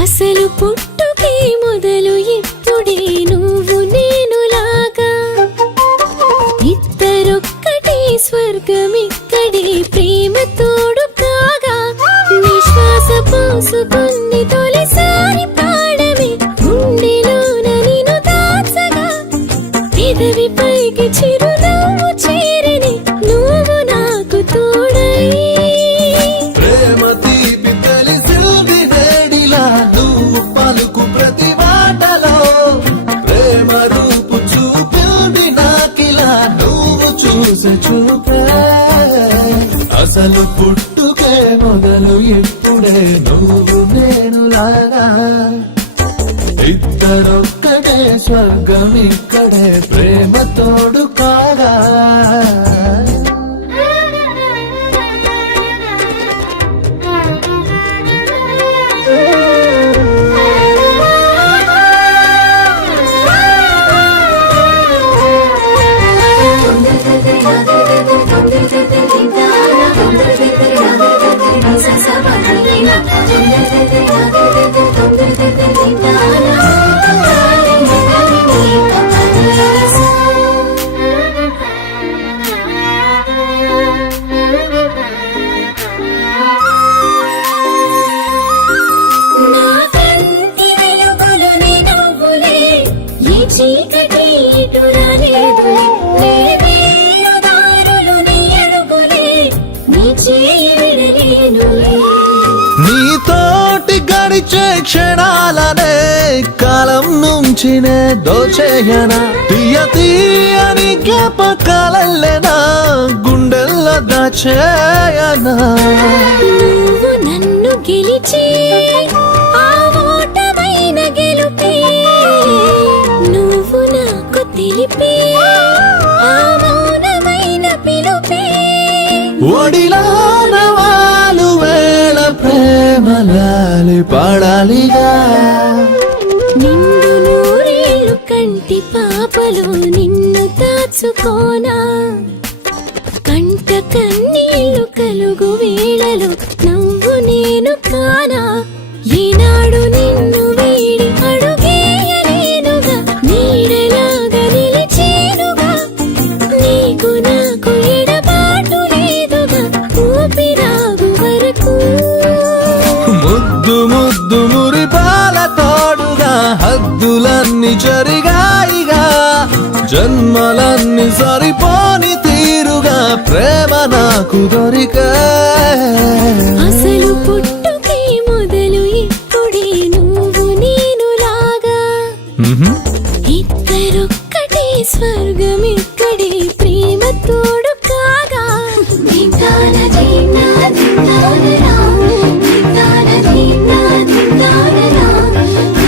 అసలు పుట్టుకే మొదలు ఇప్పుడే నువ్వు నేనులాగా ఇద్దరొక్కటే స్వర్గం ఇక్కడే ప్రేమ తోడు కాగా నిశ్వాస పోసుకుని తొలిసారి పాడమే గుండెలోన నిన్ను దాచగా పెదవి పైకి చిరునవ్వు చేరని నువ్వు నాకు తోడై ప్రేమ తీపి తెలిసింది వేడిలా నువ్వు పలుకు ప్రతి మాటలో ప్రేమ రూపు చూపింది నాకిలా నువ్వు చూసే చూపే అసలు పుట్టుకే మొదలు ఇప్పుడే నువ్వు నేనులాగా ఇద్దరొక్కడే స్వర్గం ఇక్కడే ప్రేమ తోడు కాగా చీకటి ఇటు రాలేదులే వేవేలు దారులు నీ అడుగులే నీ చేయి విడలేనులే నీతోటి గడిచే క్షణాలనే కాలం నుంచి నే దోచేయనా తీయ తీయని జ్ఞాపకాలెనా గుండెల్లో దాచేయనా నువ్వు నన్ను గెలిచి ఆ ఓటమైన గెలుపే నువ్వు నాకు తెలిపే ఆ మౌనమైన పిలుపే ఒడిలోన వాలు వేళ ప్రేమలాలి పాడాలిగా నిండు నూరేళ్ళు కంటి పాపలు నిన్ను దాచుకోనా కంట కన్నీళ్లు కలుగు వేళలు నువ్వు నేను కానా ఈనాడు నిన్ను వీడి అడుగేయలేనుగా నీడలాగా నిలిచేనుగా నీకు నాకు ఎడబాటు లేదుగా ఊపిరాగు వరకు ముద్దు ముద్దు మురిపాల తోడుగా హద్దులన్నీ జరిగాయిగా జన్మలన్నీ సరిపోని తీరుగా ప్రేమ నాకు దొరికా అసలు పుట్టుకే మొదలు ఇప్పుడే నువ్వు నేనులాగా ఇద్దరొక్కటే స్వర్గం ఇక్కడే